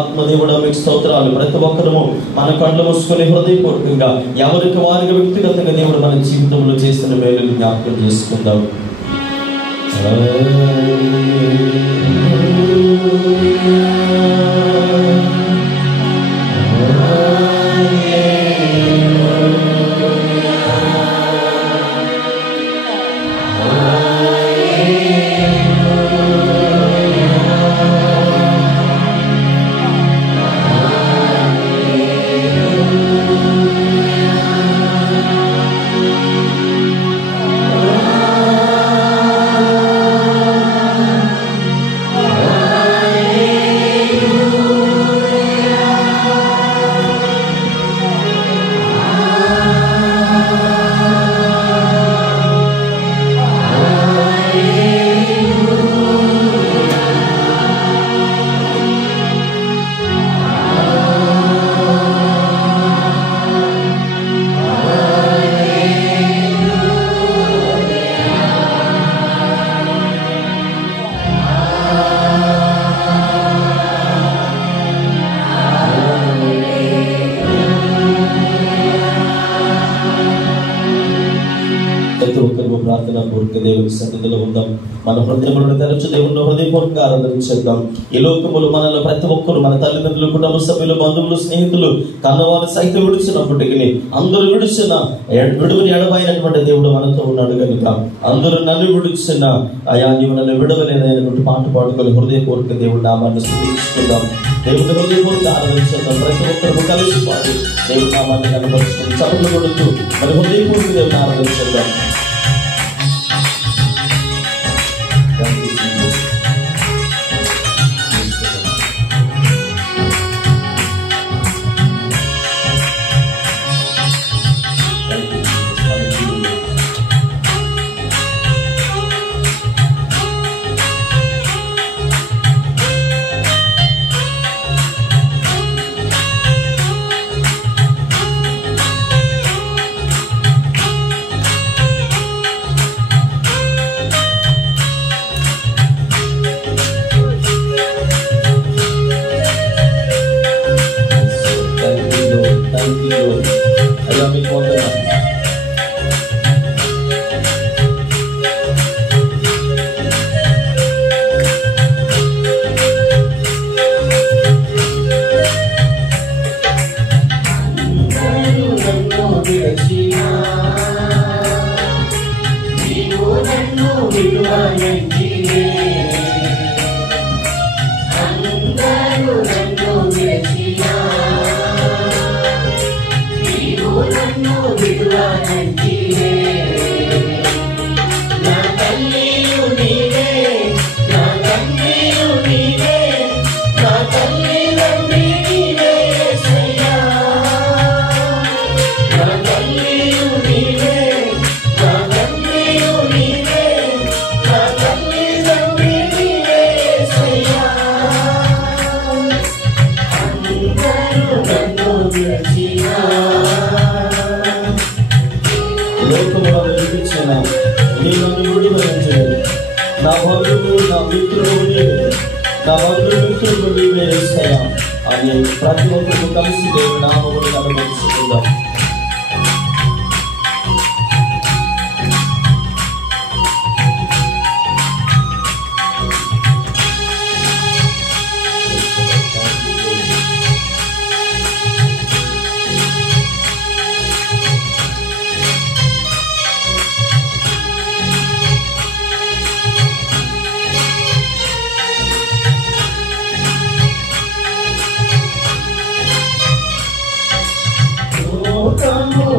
ఆత్మదేవుడా మీకు స్తోత్రాలు. ప్రతి ఒక్కరము మన కళ్ళు మూసుకొని హృదయపూర్వకంగా ఎవరికి వారికి వ్యక్తిగతంగా దేవుడు మన జీవితంలో చేసిన మేలు జ్ఞాపకం చేసుకుందాం. ప్రార్థన పూర్వక దేవుని సన్నిధిలో ఉందాం. మన హృదయములను తెరచి దేవుని హృదయపూర్వక ఆరాధన చేద్దాం. ఈ లోకములు మనలో ప్రతి ఒక్కరు, మన తల్లిదండ్రులు, కుటుంబ సభ్యులు, బంధువులు, స్నేహితులు, కన్నవారు సైతం విడిచినప్పటికీ అందరూ విడువని ఎడబైనటువంటి దేవుడు మనతో ఉన్నాడు కనుక అందరూ నన్ను విడిచిన అయా నీవు నన్ను విడవలేదైనటువంటి పాట పాడుకొని హృదయపూర్వక దేవుడి నామాన్ని స్తుతించుకుందాం. దేవుని హృదయపూర్వక ఆరాధన చేద్దాం. ప్రతి ఒక్కరు కలిసి పాడి దేవుడి నామాన్ని కనబరుచుకుని చదువులు కొడుతూ మన హృదయపూర్వక దేవుని ఆరాధన చేద్దాం. నా బంధువులు, నా మిత్రులు నీవే యేసయ్యా అని ప్రతి ఒక్కరు కలిసి దేవుని నామమును కనబరుచుకుందాం.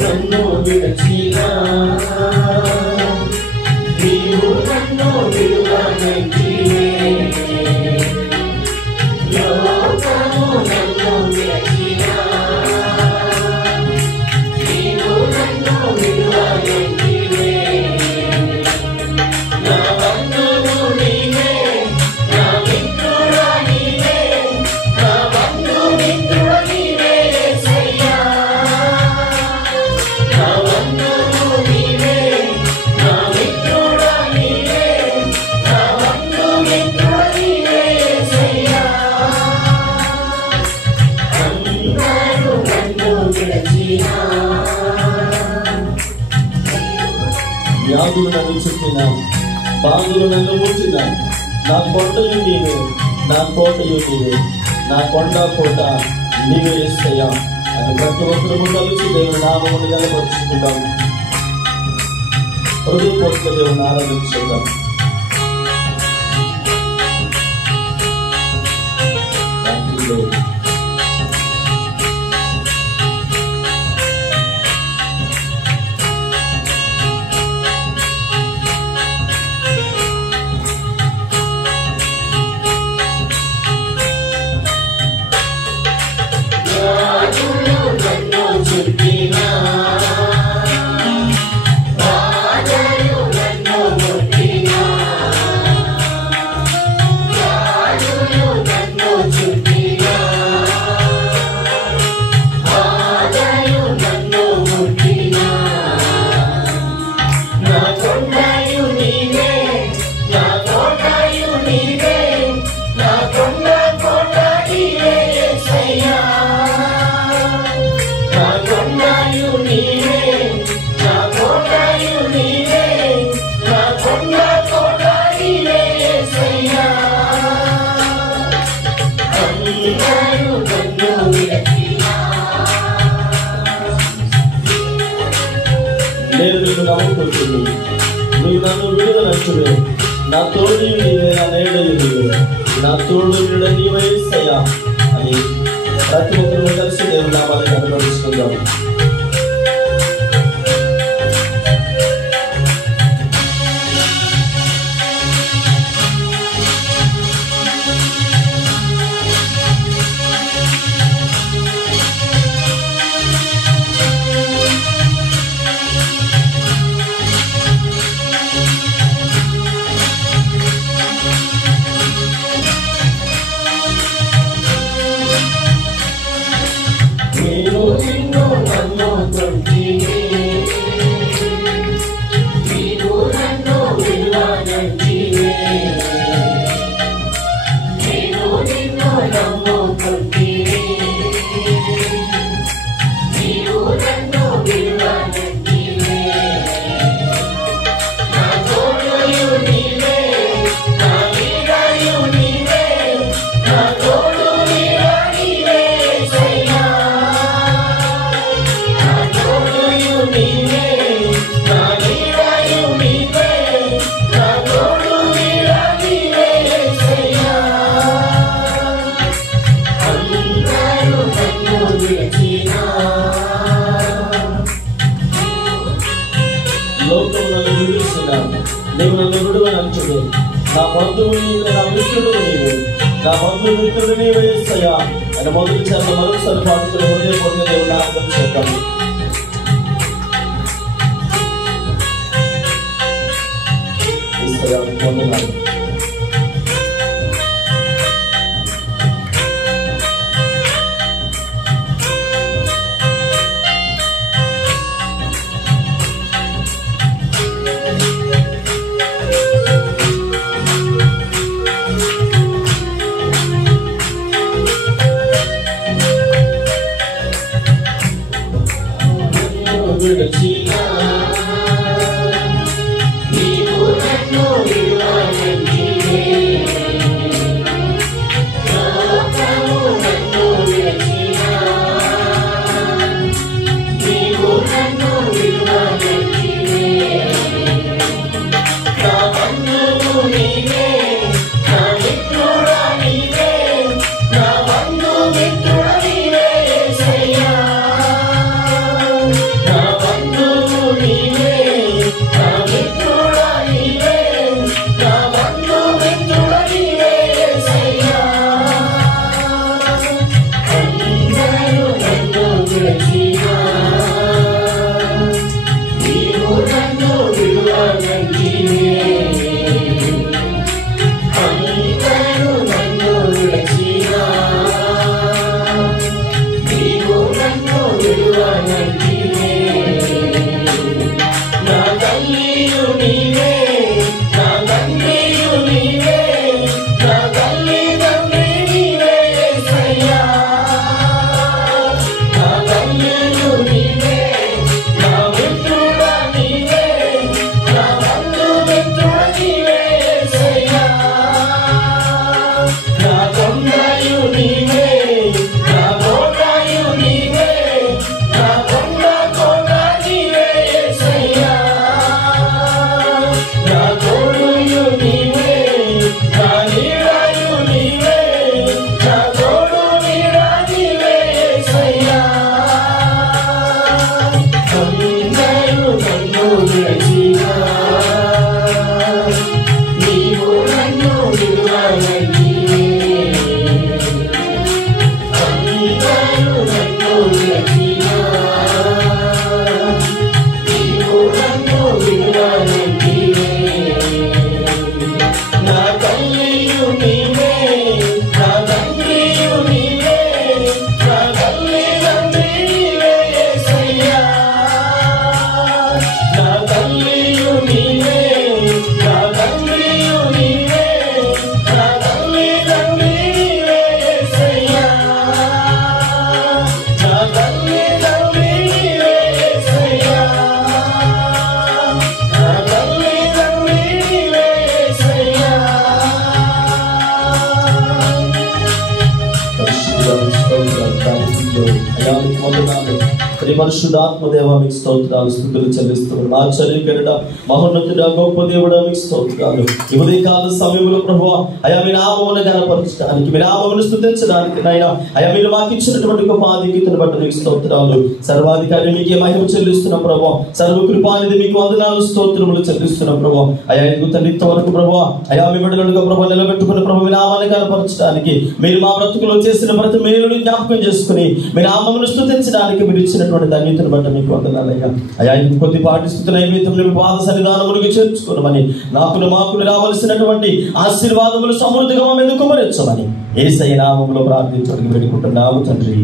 నన్ను విడచినా నీవు నన్ను విడువనంటివే, లోకము నన్ను విడచినా నీవు నన్ను విడువనంటివే, నా బంధువు నీవే, నా మిత్రుడా నీవే, నా బంధు మిత్రుడు నీవే యేసయ్యా, నా బంధువు నీవే. బాధలు నన్ను చుట్టిన, బాధలు నన్ను ముట్టిన, నా కొండయు నీవే, నా కోటయు నీవే, నా కొండ కోట నీవే యేసయ్యా అని ప్రతి ఒక్కరు కలిసి దేవుని నామమును గణపరుచుకుందాం. హృదయపూర్వక దేవుని ఆరాధించుకుందాం. నేను నిన్ను నమ్ముకుంటుంది, నీవు నన్ను విడుదలచ్చుడు, నా తోడు నీవే, నా నీడలు నీవే, నా తోడు నీడ నీవే యేసయ్యా అని ప్రతి ఒక్కరు కలిసి దేవుని నామాన్ని కనపరుచుకుందాం. నీవు నన్ను విడువనంచుడు, నా బంధువు నీవే, నా మిత్రుడు నీవు, నా బంధుమిత్రుడు నీవే యేసయ్యా అని మొదటి చేత మరోసారి పాడుతున్న హృదయపూర్వక దేవుని ఆరాధన చేద్దాం. యేసయ్యా వందనాలు. నా బంధు పరిశుద్ధాత్మ దేవ మీకు స్తోత్రాలు, స్తుతులు చెల్లిస్తున్నాను. ఆశ్చర్యకరుడ, మహోన్నతుడ, గొప్ప దేవుడా మీకు స్తోత్రాలు. ఈ ఉదయకాల సమయంలో ప్రభువా అయా మీ నామమును గణపరచడానికి, మీ నామమును స్తుతించడానికి నాయనా అయా మీరు మాకు ఇచ్చినటువంటి గొప్ప ఆధిక్యతను బట్టి మీకు స్తోత్రాలు. సర్వాధికారి మీకే మహిమ చెల్లిస్తున్నాం ప్రభువా. సర్వకృపానిధి మీకు వందనాలు, స్తోత్రములు చెల్లిస్తున్నాం ప్రభువా. అయా ఎందుకు ఇంతవరకు ప్రభువా అయా మీ బిడ్డలుగా ప్రభు నిలబెట్టుకున్న ప్రభు మీ నామాన్ని కనపరచడానికి, మీరు మా బ్రతుకులో చేసిన ప్రతి మేలుని జ్ఞాపకం చేసుకుని మీ నామమును స్తుతించడానికి మీరు ఇచ్చినటువంటి ధన్యతను బట్టి మీకు వందనాలయ్యా. అయా కొద్దిపాటి స్థుతి నైవేద్యం మీ పాద సన్నిధానమునికి చేర్చుకోనమని, నాకును మాకును రావలసినటువంటి ఆశీర్వాదములు సమృద్ధిగా మేము కుమరించమని యేసయ్య నామములో ప్రార్థించడానికి వేడుకుంటున్నాము తండ్రి.